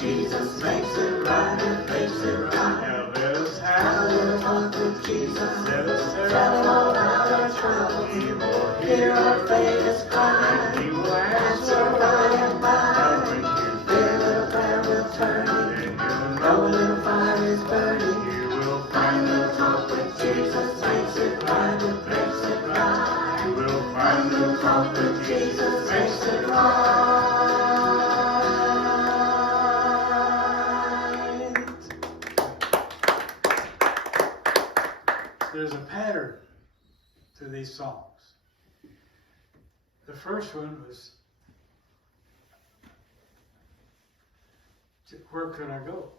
Jesus makes it right and makes it right. Now let us have a little talk with Jesus. Let us tell him all about our trouble. He will hear our faintest cry. He will answer by and by. When you feel a little prayer will turn you, and you'll know a little fire is burning. You will find a little talk with Jesus makes it right and makes it right. You will find a little talk with Jesus makes it right. There's a pattern to these songs. The first one was, where could I go?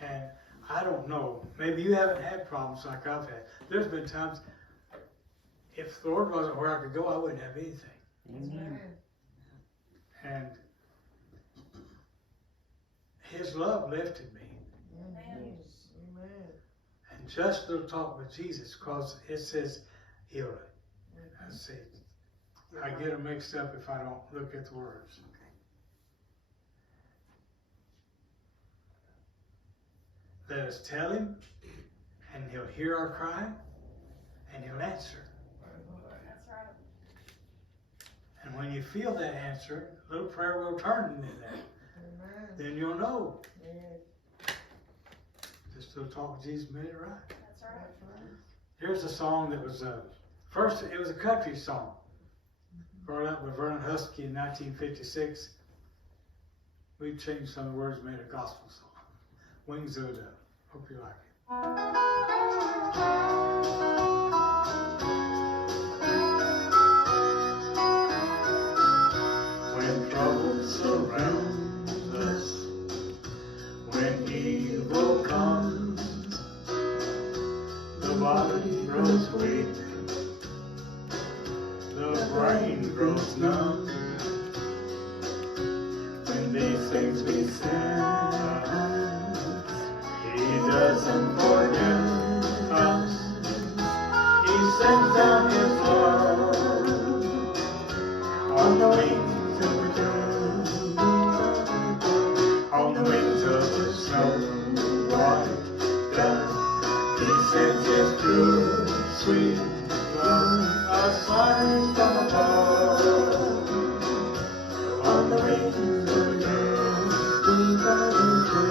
And I don't know, maybe you haven't had problems like I've had. There's been times, if the Lord wasn't where I could go, I wouldn't have anything. Amen. And His love lifted me. Amen. And just to talk with Jesus, because it says heal it. I see. I get them mixed up if I don't look at the words. Let us tell Him, and He'll hear our cry, and He'll answer. That's right. And when you feel that answer, a little prayer will turn into that. Amen. Then you'll know. Yes. Just to talk with Jesus made it right. That's right. Here's a song that was first. It was a country song. Brought up with Vernon Husky in 1956. We changed some of the words, made a gospel song. Wings of a Dove. Hope you like it. When trouble surrounds us, when evil comes, the body grows weak, the brain grows numb. When these things beset us, He doesn't forget us. He sends down His love on the wings of a dove, on the wings of a snow white dove. He sends His pure, sweet love, a sign from above, on the wings of a dove, wings of a dove.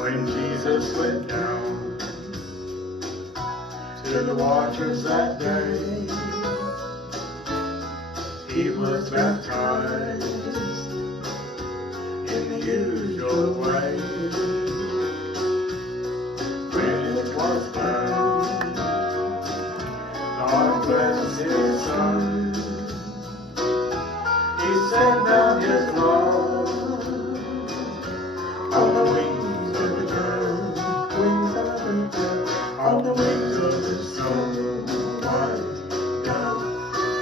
When Jesus went down to the waters that day, He was baptized in the usual way. When it was done, God blessed His Son. He sent down His love on the wings of a dove, wings of a dove, on the wings of a snow white dove.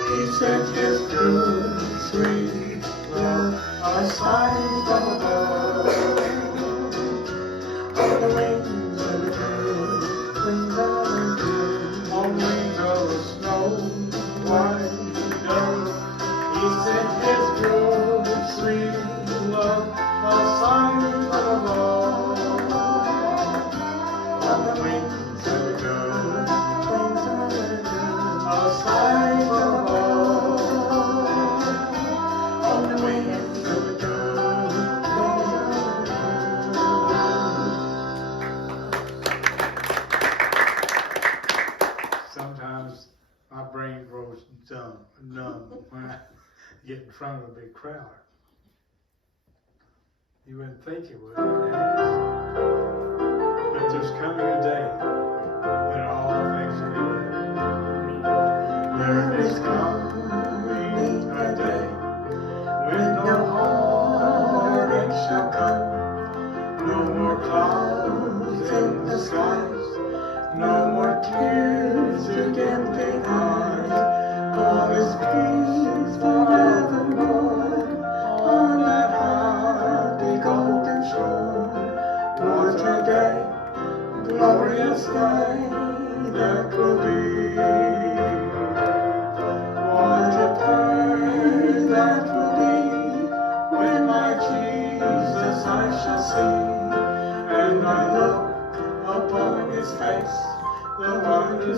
He sent His pure, sweet love, a sign from above, on the wings of a dove, wings of a dove, on the wings of a snow white dove. He sent His pure, sweet love, a sign from above, on the wings of a dove, wings of a dove, a sign from above, on the wings of a dove, wings of a dove. Sometimes my brain grows numb when I get in front of a big crowd. You wouldn't think it would. But there's coming a day when all things will be well. There is coming a day when no heartache shall come, no more clouds in the skies, no more tears to dim the eyes. All is peace forevermore on that happy golden shore. What a day, glory.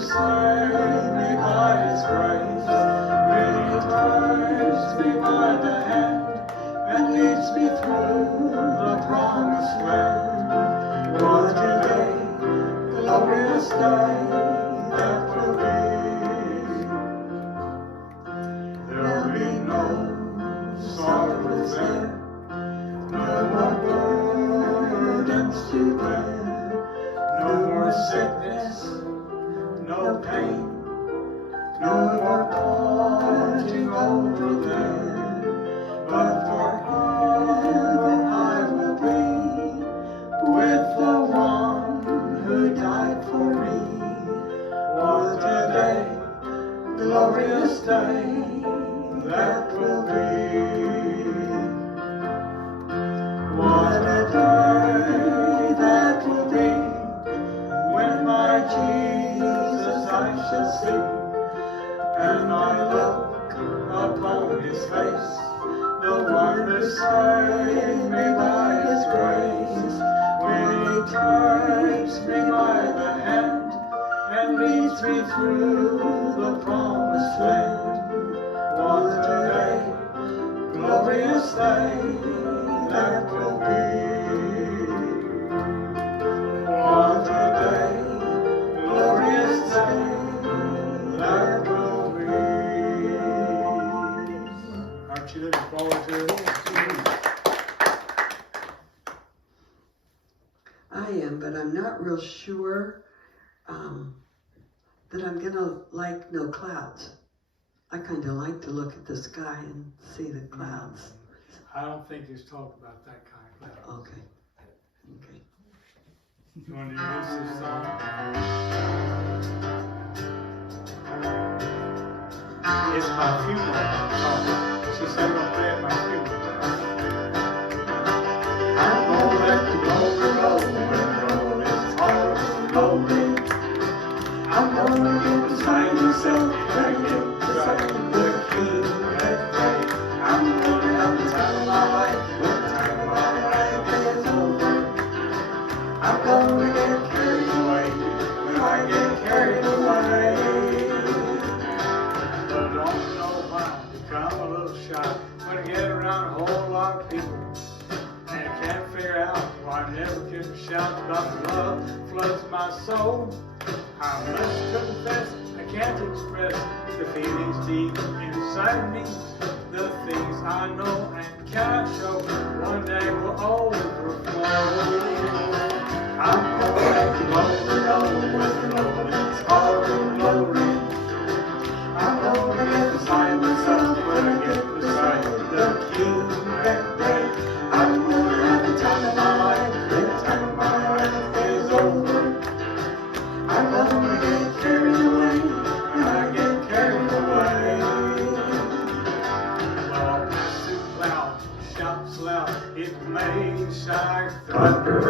saved me by His grace, when He takes me by the hand and leads me through the promised land. What a day, glorious day that will be. There'll be no sorrows there, no more burdens to bear, no more sickness, no pain, no more parting over there, but forever I will be with the one who died for me. What a day, glorious day that will be. What a day that will be, when my Jesus I shall see, and I look upon His face, the one who saved me by His grace, when He takes me by the hand and leads me through the promised land. What a day, glorious day that will be. What a day, glorious day that will be. Aren't you looking forward to it? I am, but I'm not real sure that I'm gonna like no clouds. I kind of like to look at the sky and see the clouds. I don't think he's talking about that kind of cloud. Okay. Okay. You want to use this song? It's my funeral song. She said I'm gonna play at my funeral. I'm gonna let the glory roll and roll is hard and lonely. I'm gonna get beside myself and get beside the King that day. I'm gonna have the time of my life when the time of my life is over. I'm gonna get carried away when I get carried away. But I don't know why I become a little shy when I get around a whole lot of people. And I can't figure out why I never can shout about the love floods my soul. I must confess I can't express the feelings deep inside me. The things I know and cannot show one day will overflow. I'm gonna let the glory roll when the rolling's hard and glory. I'm gonna get beside myself when I get beside the King that day. I'm gonna have the time of my life when the time of my life is over. I'm gonna get carried away when I get carried away. Well, this cloud shouts loud, it may shine thunder.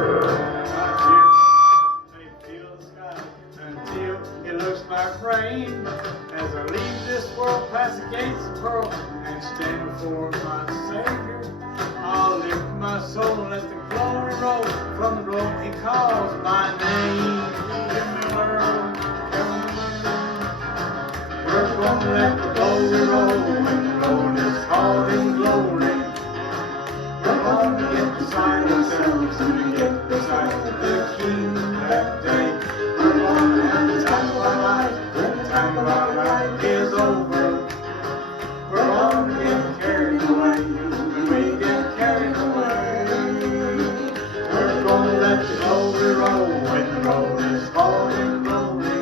Until it looks like rain, as I leave this world past the gates of pearl and stand before my Savior, I'll lift my soul and let the glory roll from the road He calls my name. Jim Miller, we're gonna let the glory roll when the road is hard in glory. We're gonna get beside ourselves when we get beside the King that day. We're gonna have the time of our life when the time of our life is over. We're gonna get carried away when we get carried away. We're gonna let the glory roll when the road is hard and lonely.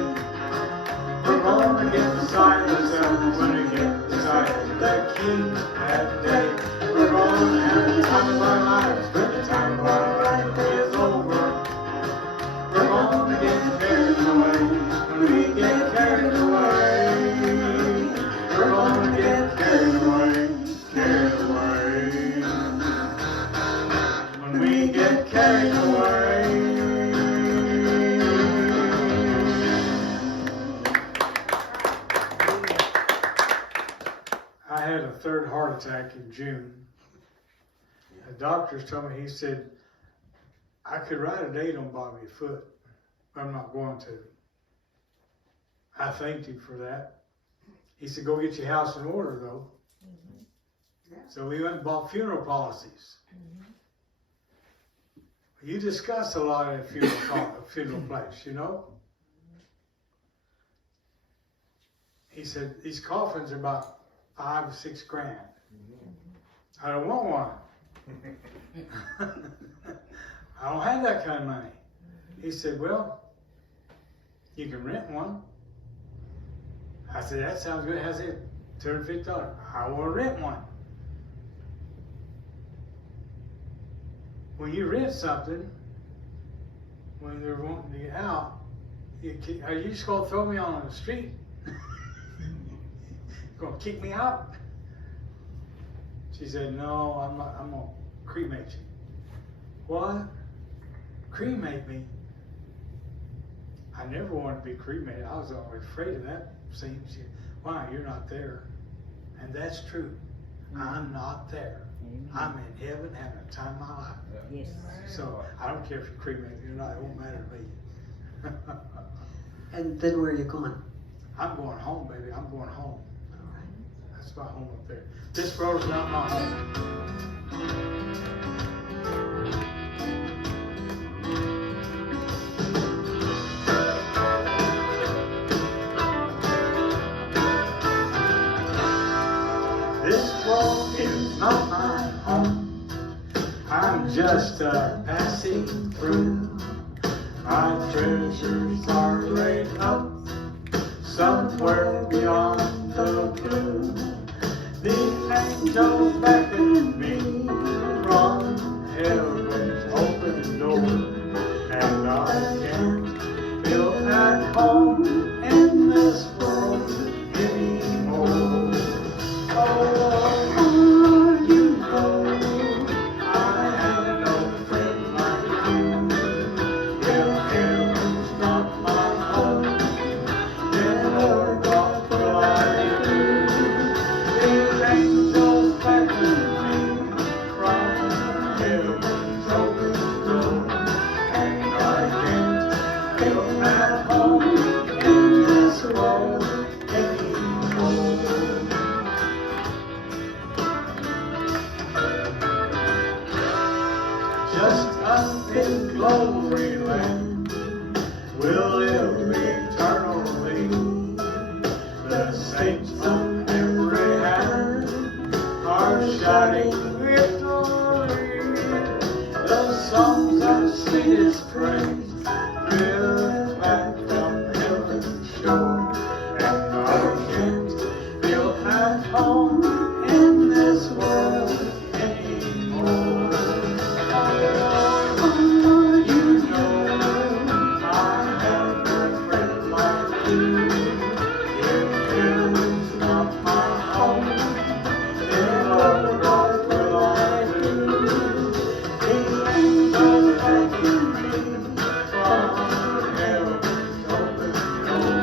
We're gonna get beside ourselves when we get beside the King that day. We're gonna have the time of our lives when the time of our life is over. We're gonna get carried away when we get carried away. We're gonna get carried away, carried away. When we get carried away. I had a third heart attack in June. The doctors told me, he said, I could write a date on Bobby's foot, but I'm not going to. I thanked him for that. He said, go get your house in order, though. Mhm. Yeah. So we went and bought funeral policies. Mhm. You discuss a lot at a funeral place, you know? He said, these coffins are about $5 or $6 grand. I don't want one. I don't have that kind of money. He said, well, you can rent one. I said, that sounds good. How's it? $250. I want to rent one. When you rent something, when they're wanting to get out, are you just going to throw me on the street? Going to kick me out? She said, no, I'm going to cremate you. What? Cremate me? I never wanted to be cremated. I was always afraid of that scene. She said, why? You're not there. And that's true. I'm not there. Amen. I'm in heaven having the time of my life. Yes. So I don't care if you're cremated or not. It won't matter to me. And then where are you going? I'm going home, baby. I'm going home. All right. That's my home up there. This world is not my home. This world is not my home. I'm just passing through. My treasures are laid up somewhere beyond the blue. The angels beckon me from heaven's open door, and I can't feel at home in this world anymore. Oh, you know I have no friend like you. If heaven's not my home, then Lord, what will I do? These angels beckon me from heaven's open door, and I can't feel at home in this world anymore. Just up in glory land, we'll live eternally. The saints of every hand are shouting victory. The songs of sweetest praise drift back from heaven's shore, and I can't feel at home in this world anymore. Oh, you know I have no friend like you. If heaven's not my home, then Lord, what will I do? These angels beckon me from heaven's open door,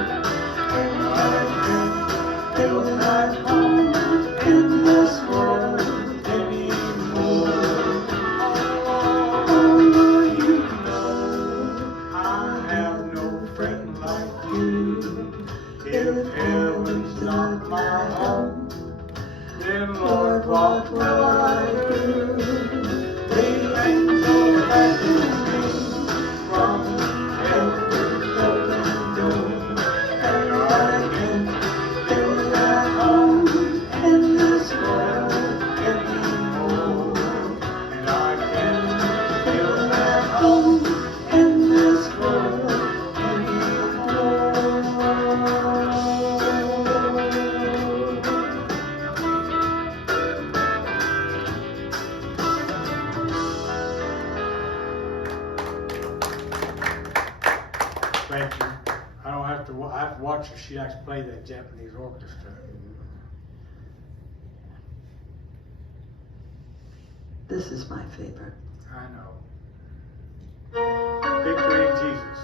and I can't feel at home in this world anymore. Oh, you know I have no friend like you. If heaven's not my home, then Lord, what will I do? The angels beckon me from heaven's open door, and I can't feel at home in this world anymore. And I can't feel at home in this world anymore. Thank you. I don't have to. I have to watch her. She likes to play that Japanese orchestra. This is my favorite. I know. Victory in Jesus.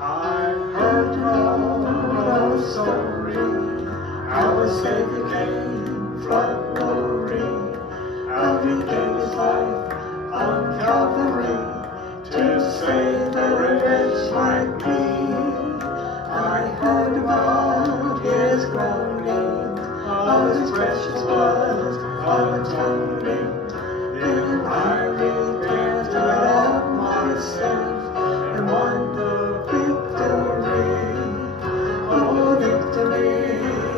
I heard no sorry. Our Savior came from glory. How he gave his life on Calvary. atoning, of His precious blood of atoning. Then I repented of my sins and won the victory. Oh, victory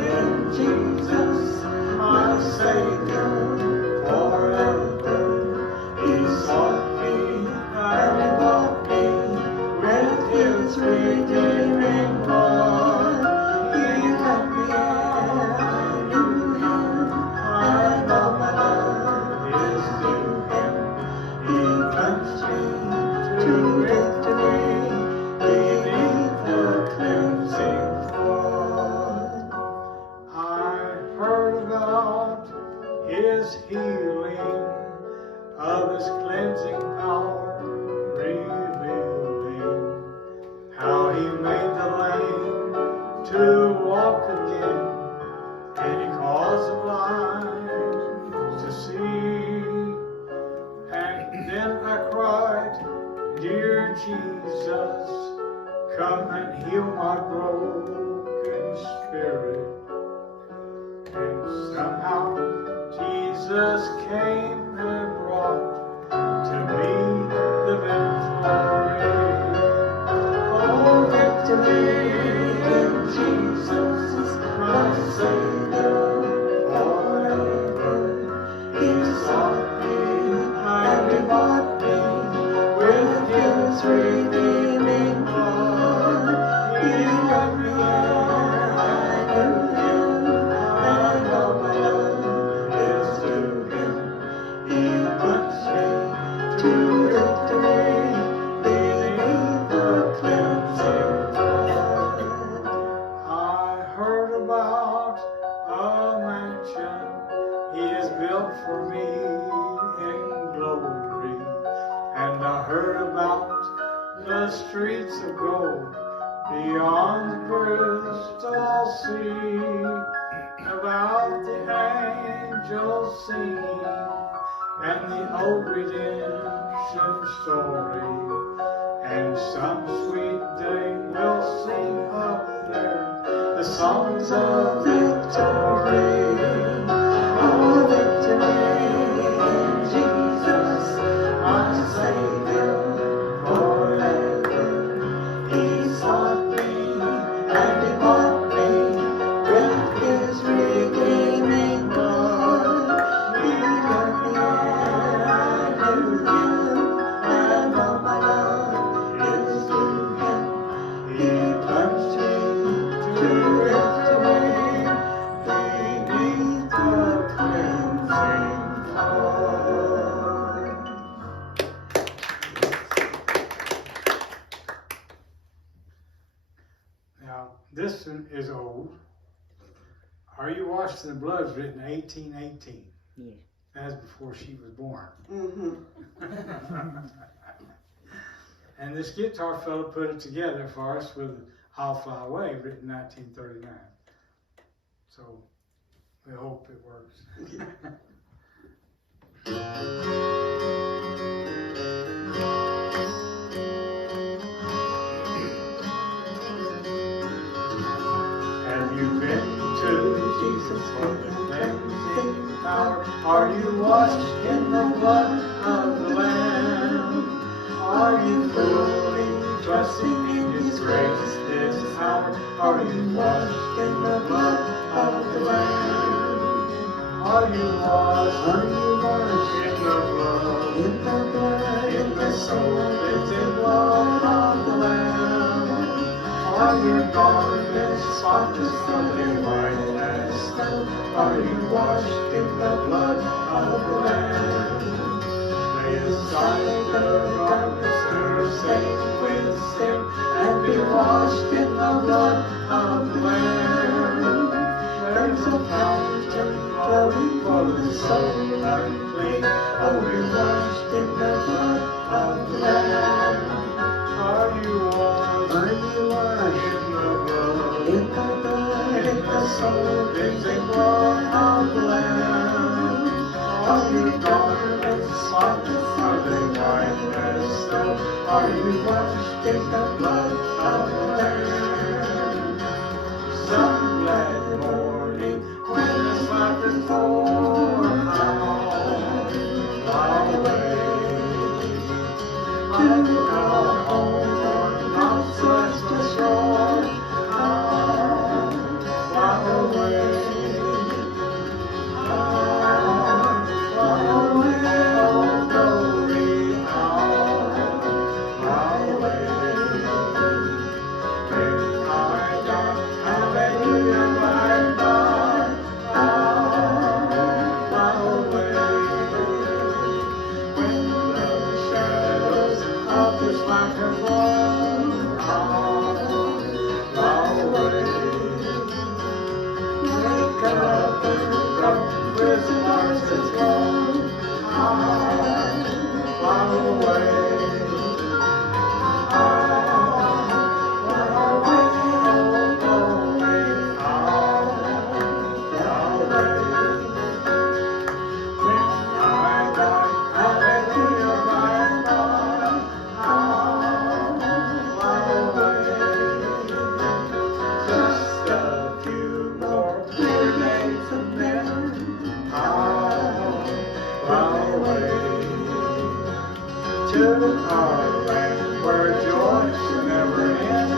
in Jesus, my Savior, forever. He sought me and He bought me with His redeeming blood. He let me in, I knew Him, I know my love is due Him. He plunged me to victory beneath the cleansing flood. I heard about His healing, of His cleansing power revealing, how He made the lame to walk again, and He caused the blind to see. And then I cried, dear Jesus, come and heal my broken spirit. And somehow Jesus came and brought to me the victory. Oh, victory in Jesus, my Savior, forever. He sought me and He bought me with His redeeming blood. He let me in, I knew Him, I know my love is due Him. He plunged me to victory beneath the cleansing flood. I heard about a mansion He has built for me in glory, and I heard about the streets of gold beyond the crystal sea, about the angels singing and the old redemption story. And some sweet day we'll sing up there the songs of victory. Oh, victory in Jesus, my Savior, forever. He sought me and He bought me with His redeeming blood. He let me in, I knew Him, and all my love is due Him. He plunged me to victory beneath the cleansing flood. Now, this one is old. Are You Washed in the Blood was written in 1818. Yeah. That's before she was born. Mm-hmm. And this guitar fellow put it together for us with I'll Fly Away, written in 1939. So we hope it works. Have you been to Jesus for the cleansing power? Are you washed in the blood of the Lamb? Are you fully trusting in His grace this hour? Are you washed in the blood of the Lamb? Are you washed? Are you washed in the blood? In the blood, in the soul, cleansing blood of the Lamb. Are your garments spotless, lovely white as snow? Are you washed in the blood of the Lamb? Lay aside the garments that are stained with sin, and be washed in the blood of the Lamb. There's a fountain flowing for the soul unclean. Oh, be washed in the blood of the Lamb. Are you washed? Are you washed in the blood? In the blood, in the soul cleansing blood of the Lamb. Are your garments spotless, are they white as snow? Are you washed in the blood of the Lamb? Some bled more like before. Fly away. I go home, not such a shore. Fly away. Fly away, oh glory. Fly away. When I die, hallelujah, my God. Fly away. When the shadows of this life are gone, fly away. Make up the prison arms that's gone, fly away. To our land where joy shall never end.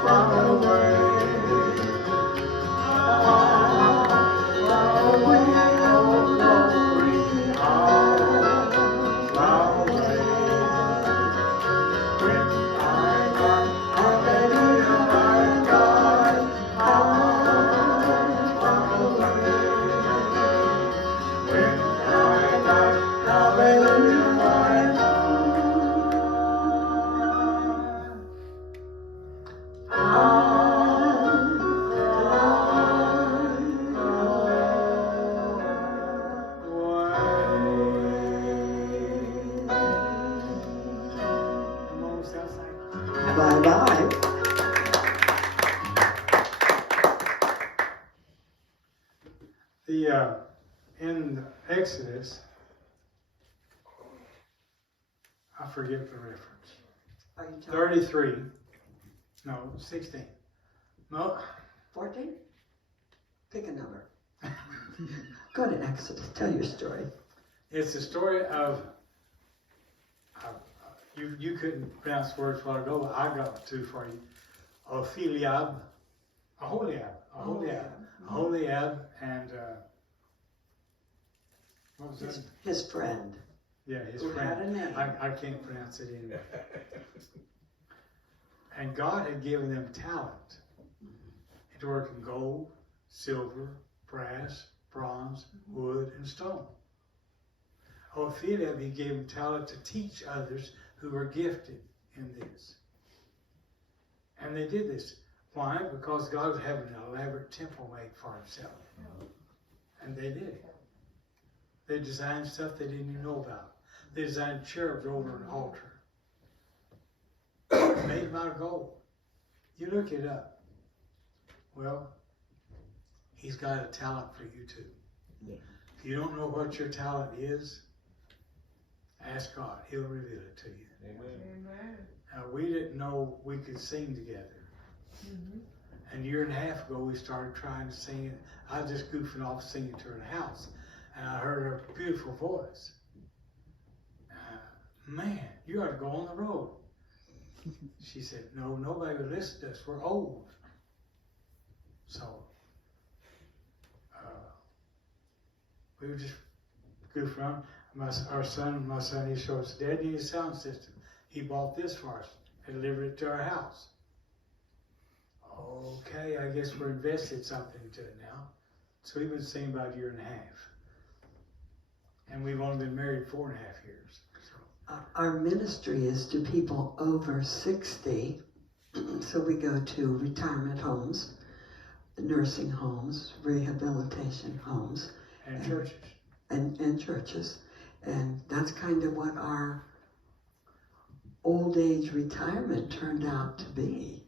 Fly away. Fly away, oh glory. Fly away. When I die, hallelujah, my God. Fly away. When I die, hallelujah, my God. I'm almost outside. Bye-bye. In Exodus, I forget the reference. Are you talking 33, no, 16. No, 14? Pick a number. Go to Exodus. Tell your story. it's the story of, you couldn't pronounce the words a while ago, but I got two for you. Aholiab, and what was that? His friend. Yeah, his Who friend. had a name. I can't pronounce it anymore. And God had given them talent to work in gold, silver, brass, bronze, wood, and stone. Ophelia, he gave them talent to teach others who were gifted in this. And they did this. Why? Because God was having an elaborate temple made for himself. And they did it. They designed stuff they didn't even know about. They designed cherubs over an altar. Made them out of gold. You look it up. Well, he's got a talent for you too. Yeah. If you don't know what your talent is, ask God. He'll reveal it to you. Amen. Now, we didn't know we could sing together. And a year and a half ago, we started trying to sing. I was just goofing off singing to her in the house. And I heard her beautiful voice. Man, you ought to go on the road. She said, no, nobody would listen to us. We're old. So, we were just goofing around. My son, he showed us, Dad needs a sound system. He bought this for us and delivered it to our house. Okay, I guess we're invested something into it now. So we've been singing about a year and a half. And we've only been married 4.5 years. So. Our ministry is to people over 60. So we go to retirement homes, nursing homes, rehabilitation homes. And churches. And churches. And that's kind of what our old age retirement turned out to be.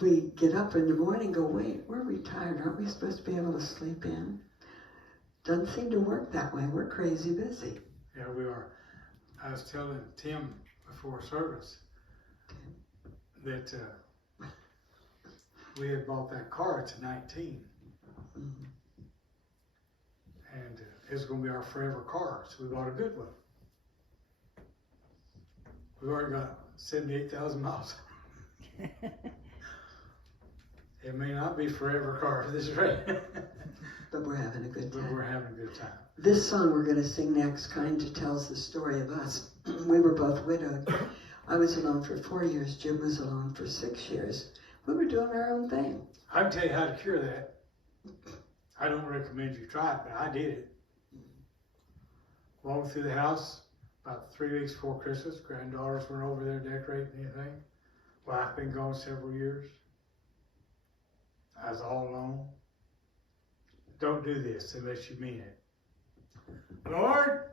We get up in the morning and go, wait, we're retired. Aren't we supposed to be able to sleep in? Doesn't seem to work that way. We're crazy busy. Yeah, we are. I was telling Tim before service that we had bought that car. It's a 19. And it's going to be our forever car, so we bought a good one. We've already got 78,000 miles. It may not be forever car at this rate. But we're having a good But time. we're having a good time. This song we're going to sing next kind of tells the story of us. We were both widowed. I was alone for 4 years. Jim was alone for 6 years. We were doing our own thing. I can tell you how to cure that. I don't recommend you try it, but I did it. Walked through the house about 3 weeks before Christmas. Granddaughters weren't over there decorating anything. Wife been gone several years. I was all alone. Don't do this unless you mean it. Lord,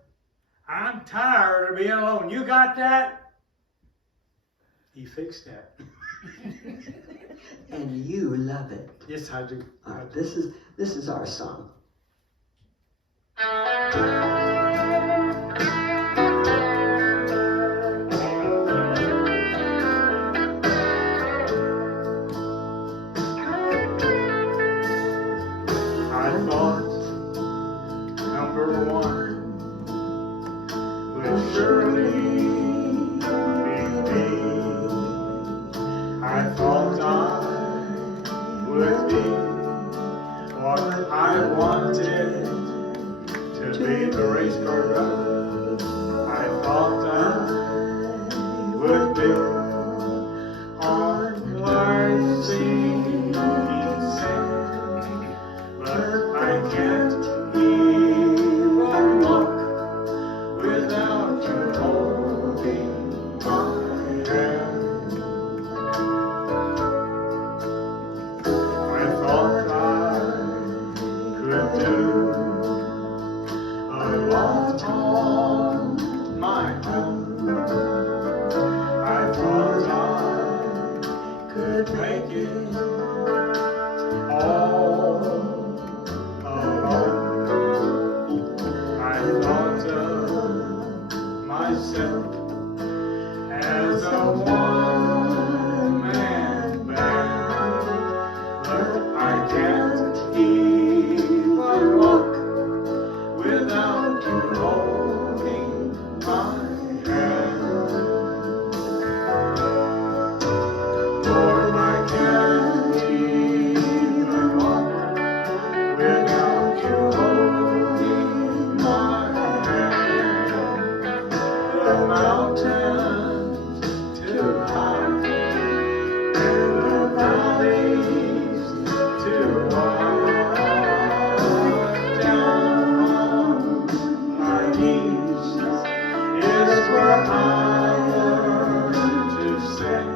I'm tired of being alone. You got that? He fixed that. And you love it. Yes, I do. This is our song. I thought number one would surely be me. I thought I would be what I wanted to be, the race car driver. I thought I would build on life's sinking sand, but I can't even walk without you holding my hand. I thought I could do a lot on my own. I thought I could make it all alone. I thought of myself as a one-man band, but I can't even walk without you holding my hand. Lord, I can't even walk without you holding my hand. The mountains too high and the valleys too wide. Down on my knees is where I learn to sing.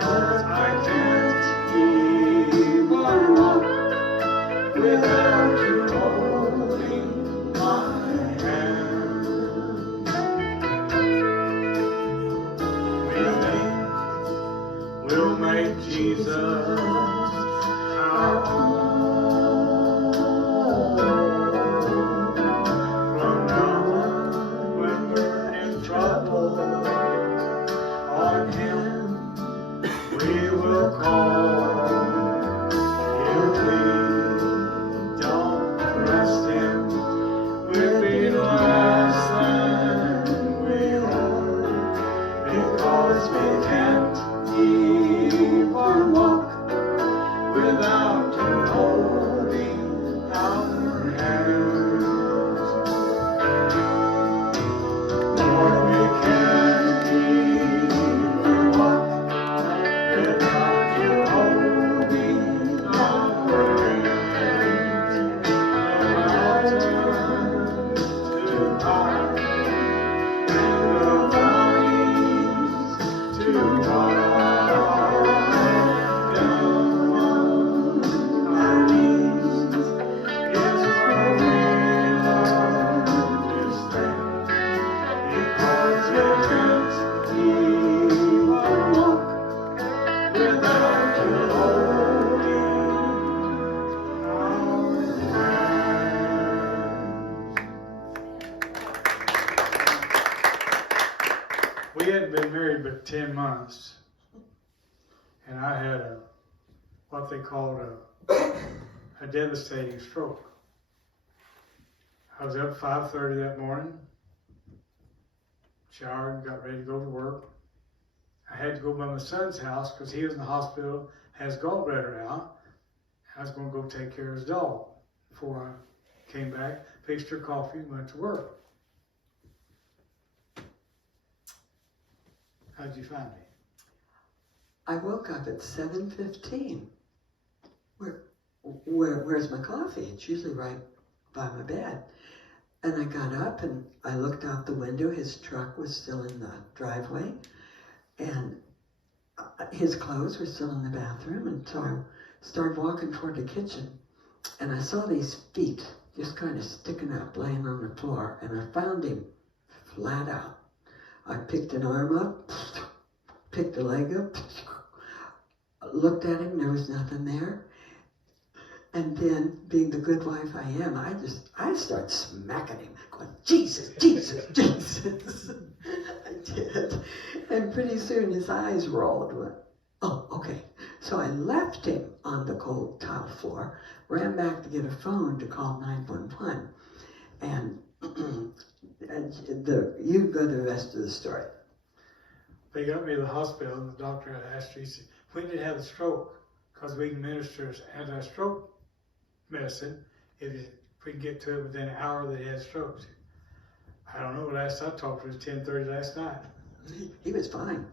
'Cause I can't even walk without you holding my hand. We'll make Jesus our home. From now on, when we're in trouble, on Him we will call. If we don't trust Him, we'll be less than we are, because we can't even walk without you holding our hands. Lord, we can't even walk without you holding our hands. The mountains too high and the valleys too wide. Down on our knees is where we learn to stand, because we can't even walk without you holding our hands. We hadn't been married but 10 months, and I had what they called a devastating stroke. I was up 5:30 that morning, showered, got ready to go to work. I had to go by my son's house because he was in the hospital, has gallbladder out. I was going to go take care of his dog before I came back, fixed her coffee, and went to work. How'd you find me? I woke up at 7:15. Where's my coffee? It's usually right by my bed. And I got up and I looked out the window. His truck was still in the driveway, and his clothes were still in the bathroom. And so I started walking toward the kitchen, and I saw these feet just kind of sticking up, laying on the floor, and I found him flat out. I picked an arm up, picked a leg up, looked at him, there was nothing there. And then, being the good wife I am, I start smacking him, going, Jesus, Jesus, Jesus. I did. And pretty soon his eyes rolled. Went, oh, okay. So I left him on the cold tile floor, ran back to get a phone to call 911. And you go to the rest of the story. They got me to the hospital, and the doctor had asked her, he said, when did you have the stroke? Because we can administer anti-stroke medicine if we can get to it within an hour that he had strokes. I don't know, last I talked to him was 10:30 last night. He was fine.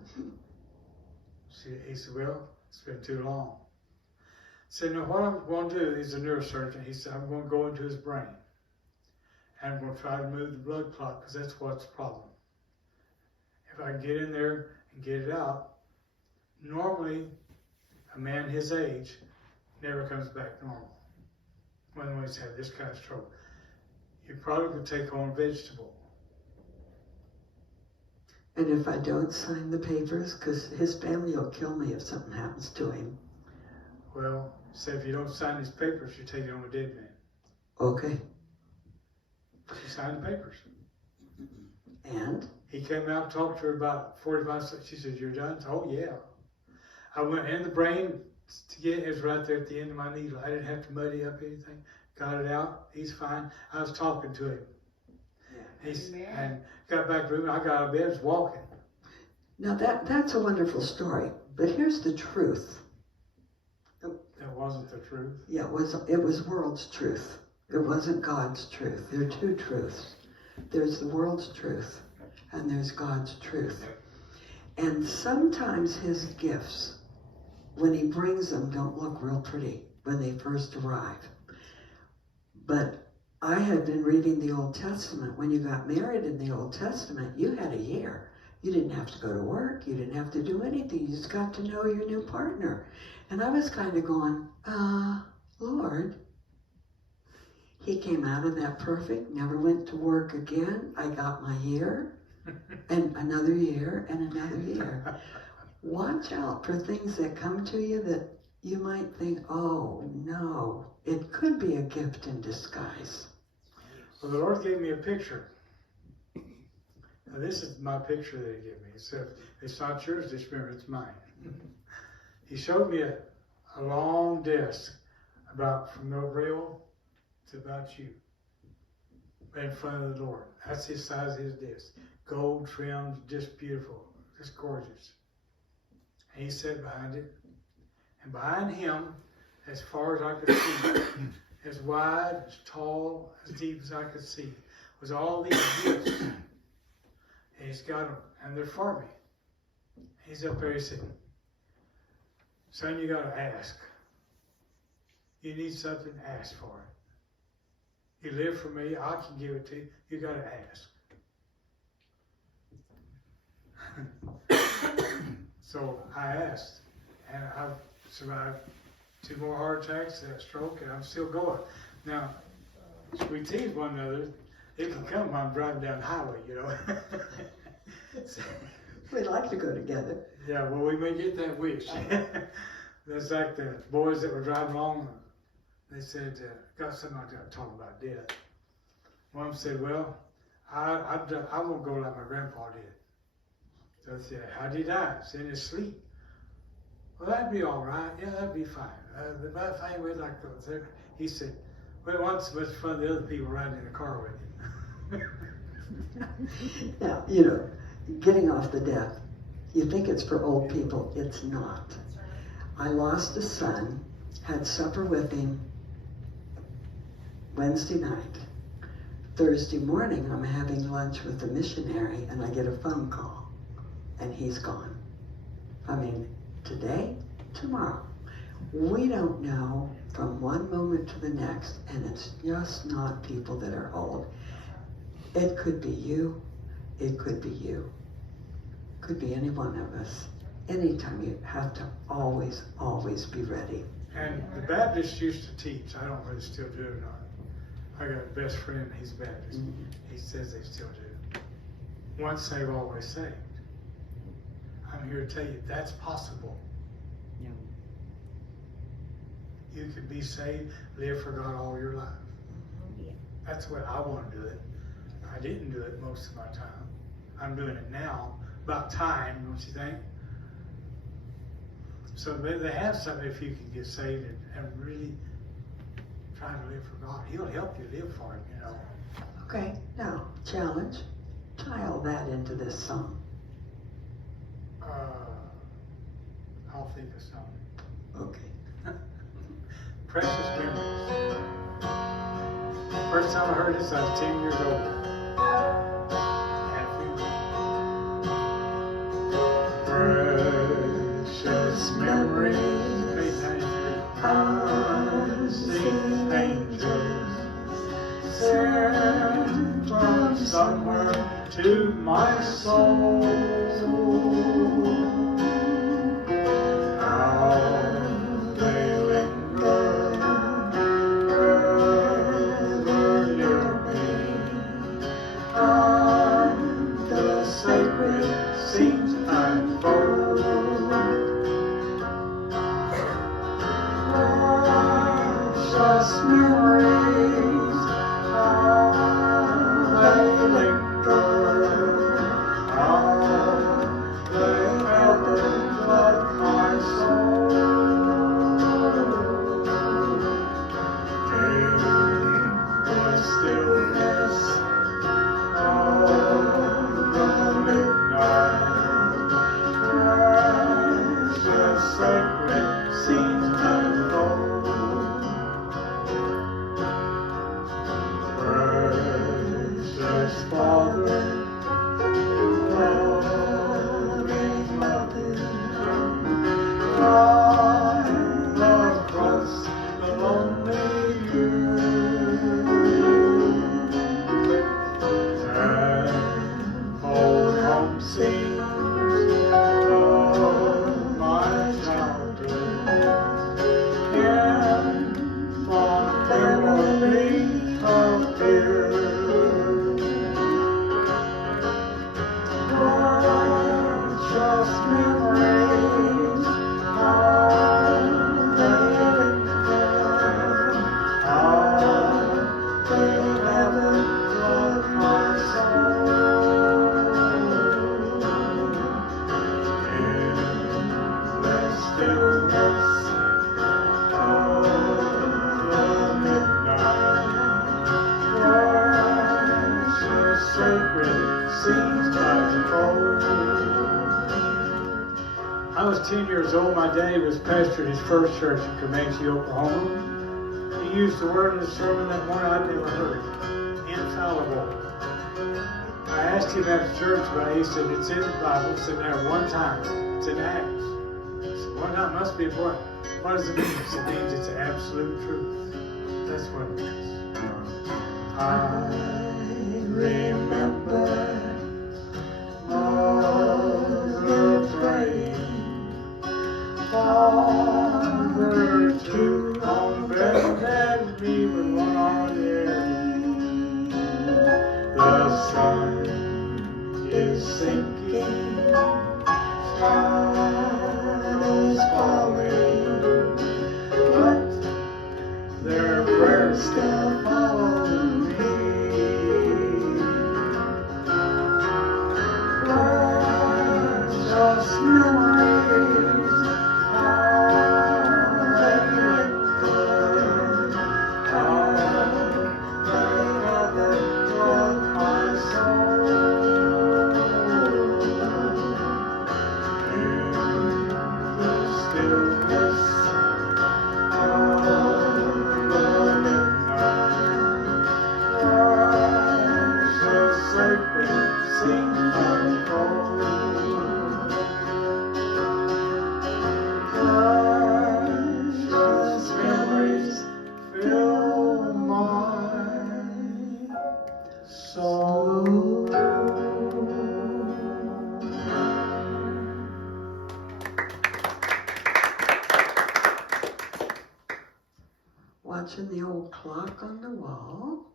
He said, well, it's been too long. I said, no, what I'm going to do, he's a neurosurgeon, he said, I'm going to go into his brain. And I'm going to try to move the blood clot, because that's what's the problem. If I can get in there and get it out, normally a man his age never comes back normal when he's had this kind of stroke. You probably could take on a vegetable. And if I don't sign the papers, because his family will kill me if something happens to him. Well, say if you don't sign these papers, you're taking on a dead man. Okay. She signed the papers. And? He came out and talked to her about 45 seconds. She said, you're done? Said, oh, yeah. I went in the brain to get it. It was right there at the end of my needle. I didn't have to muddy up anything. Got it out. He's fine. I was talking to him. Yeah. And got back to the room. I got out of bed, was walking. Now that's a wonderful story. But here's the truth. That wasn't the truth. Yeah, it was world's truth. It wasn't God's truth. There are two truths. There's the world's truth, and there's God's truth. And sometimes his gifts, when he brings them, don't look real pretty when they first arrive. But I had been reading the Old Testament. When you got married in the Old Testament, you had a year. You didn't have to go to work. You didn't have to do anything. You just got to know your new partner. And I was kind of going, Lord, he came out of that perfect, never went to work again. I got my year, and another year, and another year. Watch out for things that come to you that you might think, oh no, it could be a gift in disguise. Well, the Lord gave me a picture. Now, this is my picture that he gave me. He said, it's not yours, just remember, it's mine. He showed me a long desk about from the rail to about you in front of the Lord. That's his size of his desk. Gold trimmed, just beautiful, just gorgeous. And he sat behind it. And behind him, as far as I could see, as wide, as tall, as deep as I could see, was all these gifts. And he's got them, and they're for me. He's up there, he's saying, son, you got to ask. You need something, ask for it. You live for me, I can give it to you. You got to ask. So I asked, and I've survived 2 more heart attacks and a stroke, and I'm still going. Now, we tease one another. It can come while I'm driving down the highway, you know. We'd like to go together. Yeah, well, we may get that wish. That's like the boys that were driving along. They said, got something like that talking about death. One of them said, well, I won't go like my grandpa did. So I said, how'd he die? It's in his sleep. Well, that'd be all right. Yeah, that'd be fine. The bad thing was like he said, well, it wasn't so much fun the other people riding in the car with you. Now, getting off the death, you think it's for old people. It's not. I lost a son, had supper with him Wednesday night. Thursday morning, I'm having lunch with a missionary, and I get a phone call, and he's gone. I mean, today, tomorrow. We don't know from one moment to the next, and it's just not people that are old. It could be you. It could be you. Could be any one of us. Anytime, you have to always, always be ready. And the Baptists used to teach. I don't really still do it or not. I got a best friend, he's Baptist. Mm-hmm. He says they still do. Once saved, always saved. I'm here to tell you that's possible. Yeah. You can be saved, live for God all your life. Yeah. That's what I want to do it. I didn't do it most of my time. I'm doing it now. About time, don't you think? So they have something if you can get saved and really try to live for God. He'll help you live for Him, Okay, now, challenge. Tie all that into this song. I'll think of something. Okay. Precious memories. First time I heard this, I was 10 years old. Precious memories, page 93. Unseen angels sent from somewhere to my soul. How they linger ever near me, on the sacred scenes unfold. Precious memories, how they linger, how they ever flood my soul. In the stillness of the midnight, precious sacred scenes unfold. Precious Father, loving mother, flying across the lonely years, and old home scenes of my childhood, can fond memory appear. Precious memories, how they linger, how they ever flood my soul. In the stillness of the midnight, precious sacred scenes unfold. I was 10 years old. My daddy was pastor at his first church in Comanche, Oklahoma. He used the word in the sermon that morning I'd never heard. Infallible. I asked him after church about it. He said, it's in the Bible. It's in there one time. It's in Acts. I said, one time must be important. What does it mean? It means it's absolute truth. That's what it means. I remember Mother praying, Father too, on the bed had me with one arm in the air. The sun is sinking, shadows falling, but their prayers still follow me. watching the old clock on the wall.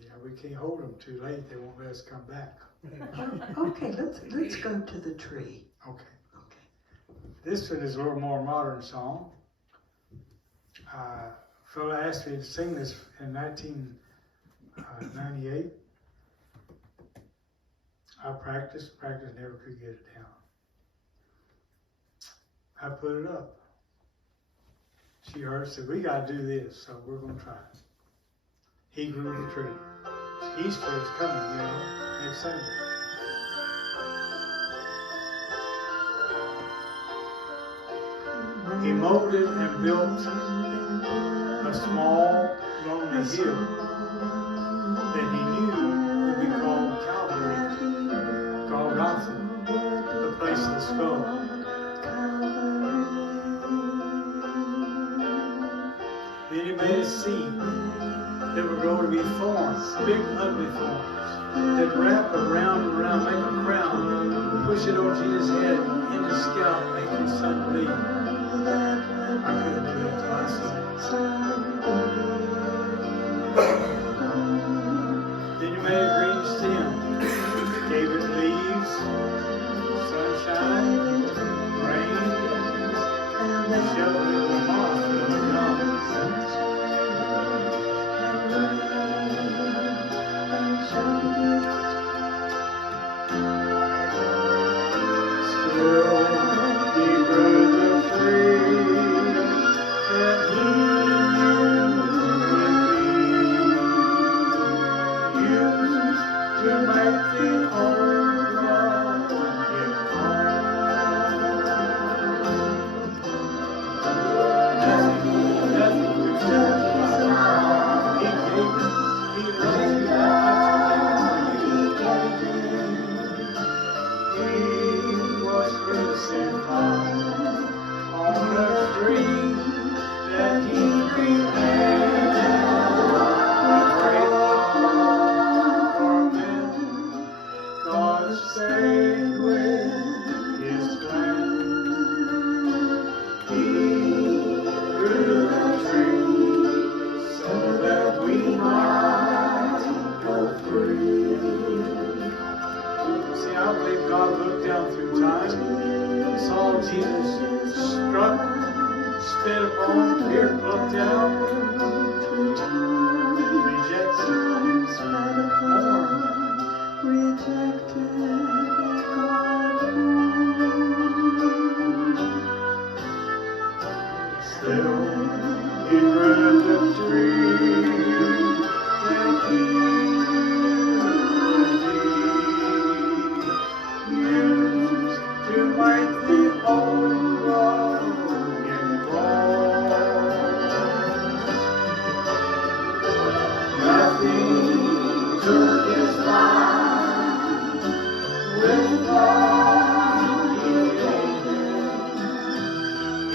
Yeah, we can't hold them too late. They won't let us come back. Okay, let's go to the tree. Okay. Okay. This one is a little more modern song. A fellow asked me to sing this in 1998. I practiced, never could get it down. I put it up. She heard, said, we got to do this, so we're going to try it. He grew the tree. Easter is coming, next Sunday. He molded and built a small, lonely hill that he knew would be called Calvary, Golgotha, the place of the skull. Then he made a seed that would grow to be thorns, big ugly thorns, that wrap around and around, make a crown, push it over Jesus' head, in his scalp, make his son bleed. I couldn't do that to myself. Then you made a green stem, gave it leaves, sunshine, rain, and sheltered it with moss and young. Still, he grew the tree that he used to make the old love get nothing could satisfy. He gave it. He loves you that much. He was crucified on a tree that he created. Great love for men, God stayed with his plan. He grew the tree so that we might go free. See, I believe God looked down through time, saw Jesus struck, spit upon, ear plucked out, rejected, mourned. Still, he grew the tree that he used to make the old rugged cross. Nothing took his life with God he gave it.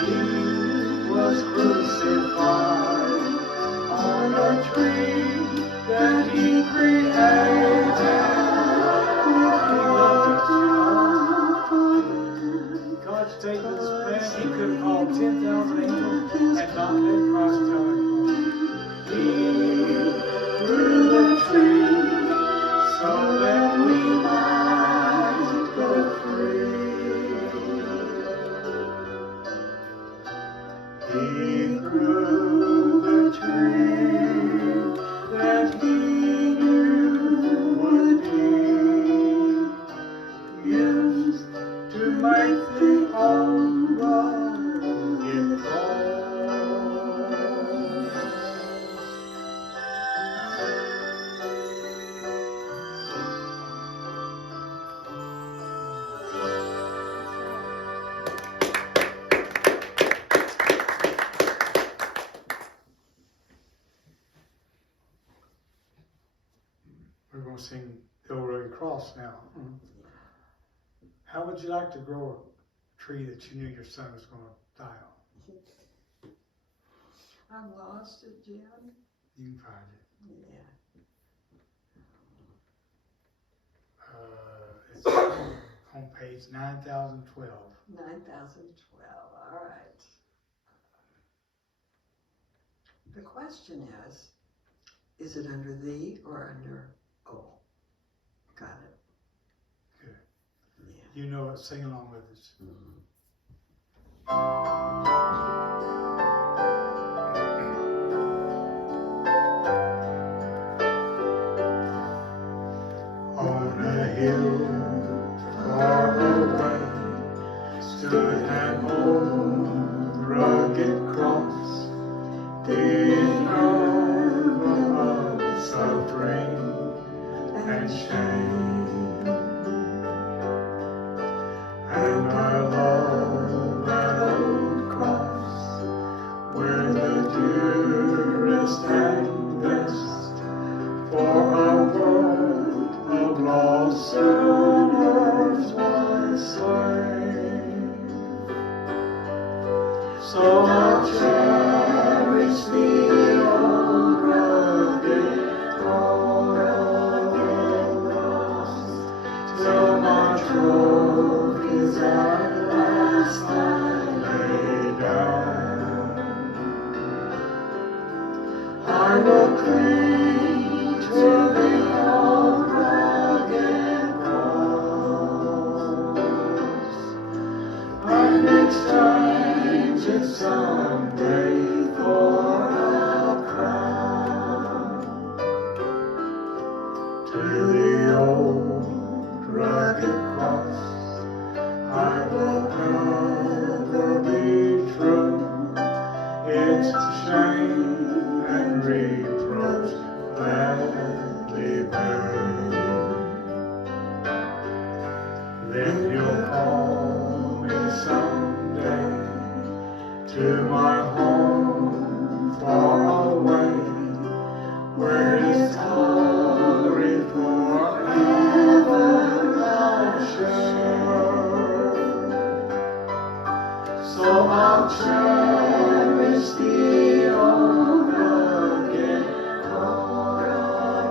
He was crucified on a tree that he created. He loved us, God's taken this man. He could have called 10,000 angels and not let Christ tell him. He grew the tree so that we might go free. He grew the tree that he knew would be used to make the old rugged cross. We're going to sing the old rugged cross now. How would you like to grow a tree that you knew your son was going to die on? I'm lost it, Jim. You can find it. Yeah. It's on page 9012. 9012. All right. The question is it under thee or under O? Got it. Good. Yeah. You know it. Sing along with us. On a hill far away stood an old rugged cross, the emblem of suffering and shame. And I love that old cross, where the dearest and best for our world of lost sinners was slain. So I'll cherish the old rugged cross till my trophies at last I lay down. I will cling to the old rugged cross and exchange it someday for a crown. To the old rugged cross I will ever be true. Its shame and reproach gladly bear. Then you'll call me someday to my home far away, where His glory forever I'll share. So I'll cherish the old rugged cross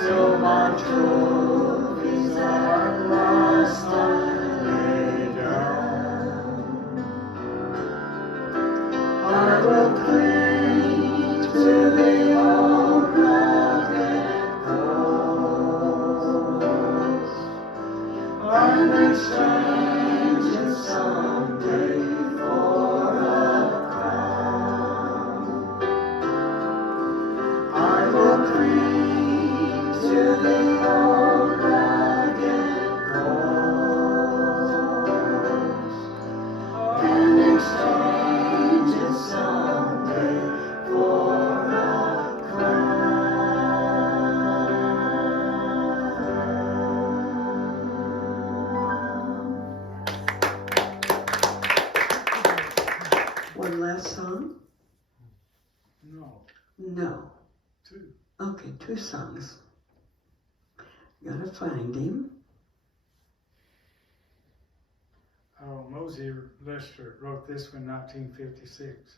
till my trophies at last I lay down. I will cling to the old rugged cross and exchange it someday for a crown. I will cling to the old rugged cross and exchange it someday for a crown. One last song? No, No. two. Okay, two songs. Gotta find him. Mosier Lester wrote this one in 1956.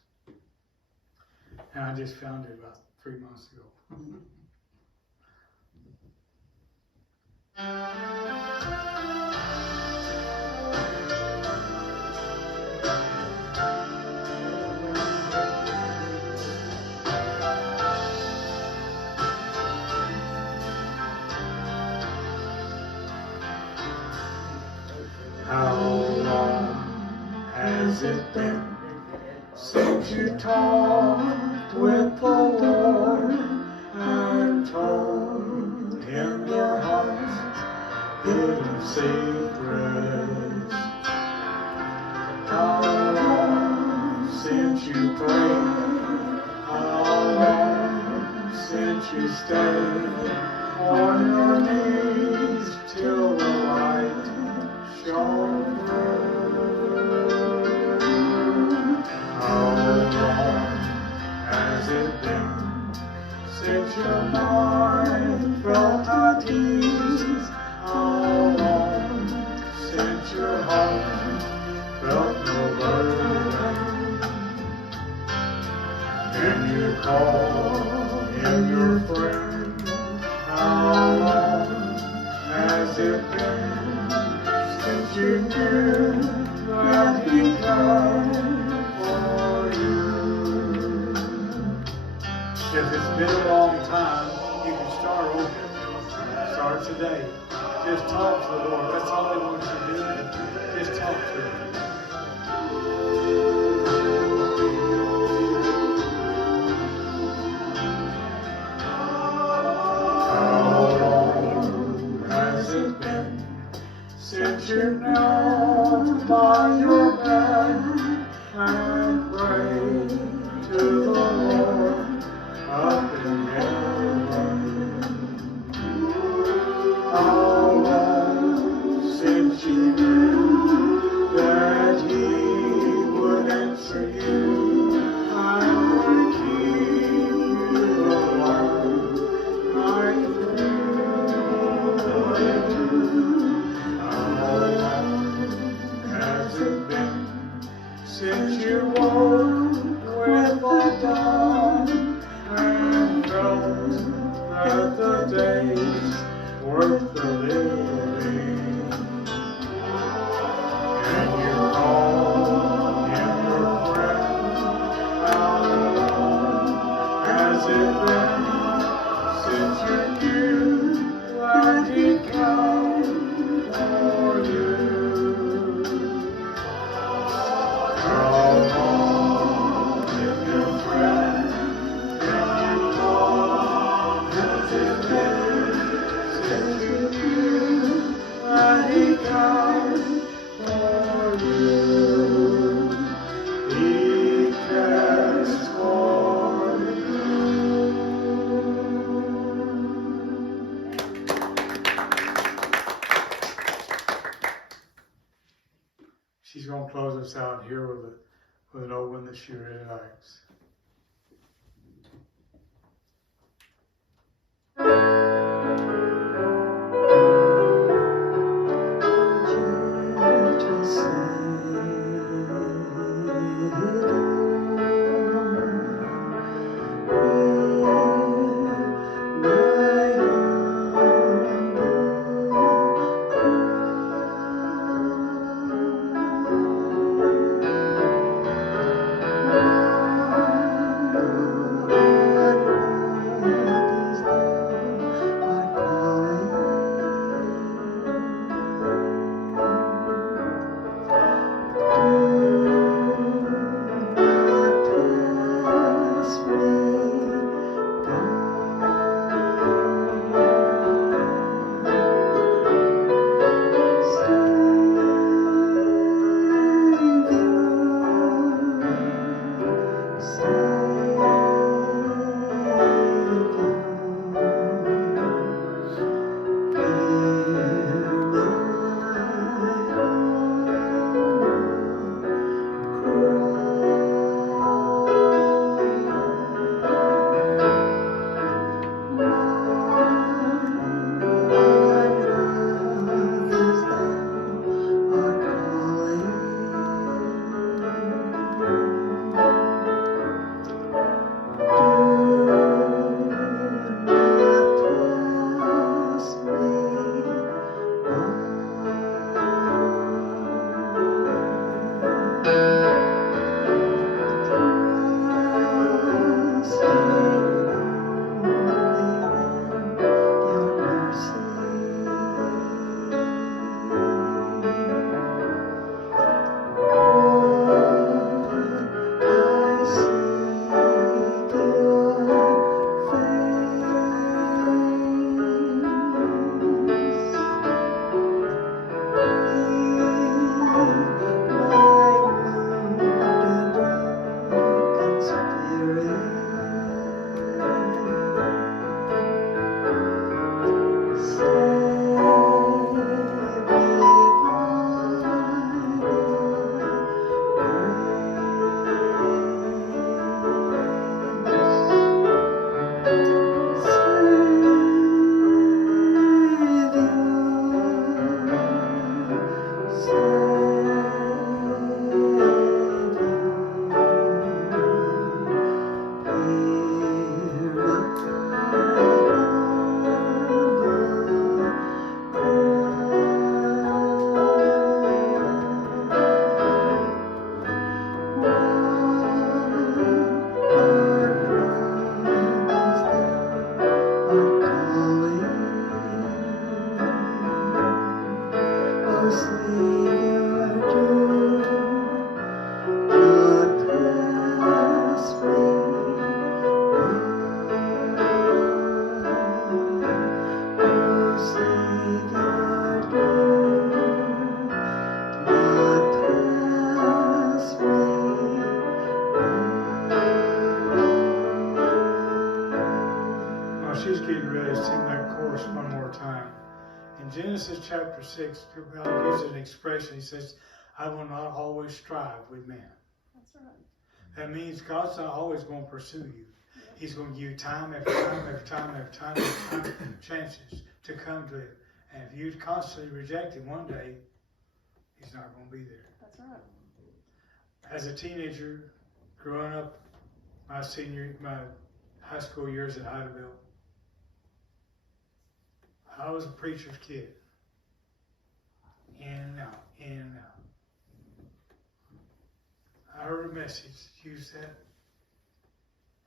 And I just found it about 3 months ago. How long has it been since you talked with the Lord and told Him your heart's hidden secrets? How long since you prayed? How long since you stayed on your knees till the light shone through? How long has it been since your mind felt at ease? How long since your heart felt no burden? Can you call Him your friend? How long has it been since you knew that He died for you? time, you can start over. Start today. Just talk to the Lord. That's all He wants you to do. Just talk to Him. Has it been since you knelt by your bed and prayed to the Lord up in heaven? How long since you knew that He would answer you and would keep you alive? I has it been since you woke with the dawn and felt that the day's worth the living? And you call Him your friend? How long has it been since you knew that He comes for you? How long, if your friend, can you call? Has it been since you knew that He comes for you? He cares for you. She's going to close us out here with an old one that she really likes. verse one more time. In Genesis chapter 6, God uses an expression. He says, I will not always strive with men. That's right. That means God's not always going to pursue you. He's going to give you time after time after time after time after time chances to come to Him. And if you constantly reject Him, one day He's not going to be there. That's right. As a teenager, growing up, my high school years at Idaville, I was a preacher's kid. In and out, in and out. I heard a message, use that,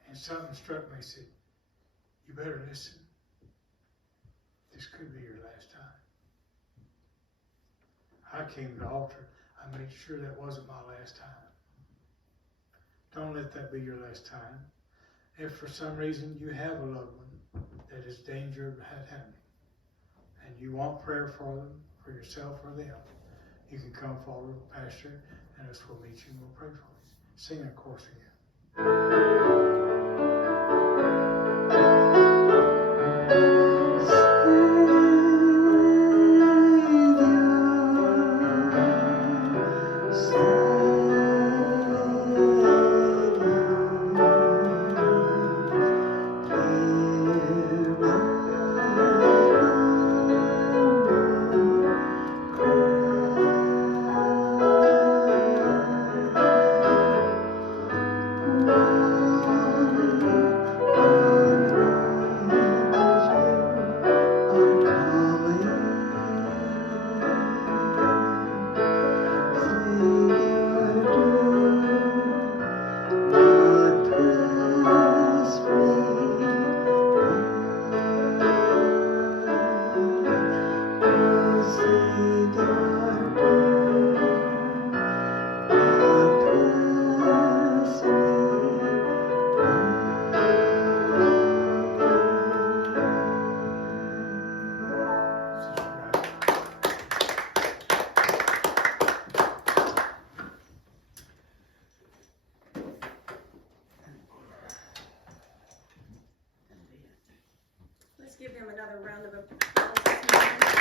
and something struck me. Said, you better listen. This could be your last time. I came to the altar. I made sure that wasn't my last time. Don't let that be your last time. If for some reason you have a loved one that is danger of happening, and you want prayer for them, for yourself or them, you can come forward, Pastor, and us will meet you and we'll pray for you. Sing a chorus again. Let's give them another round of applause.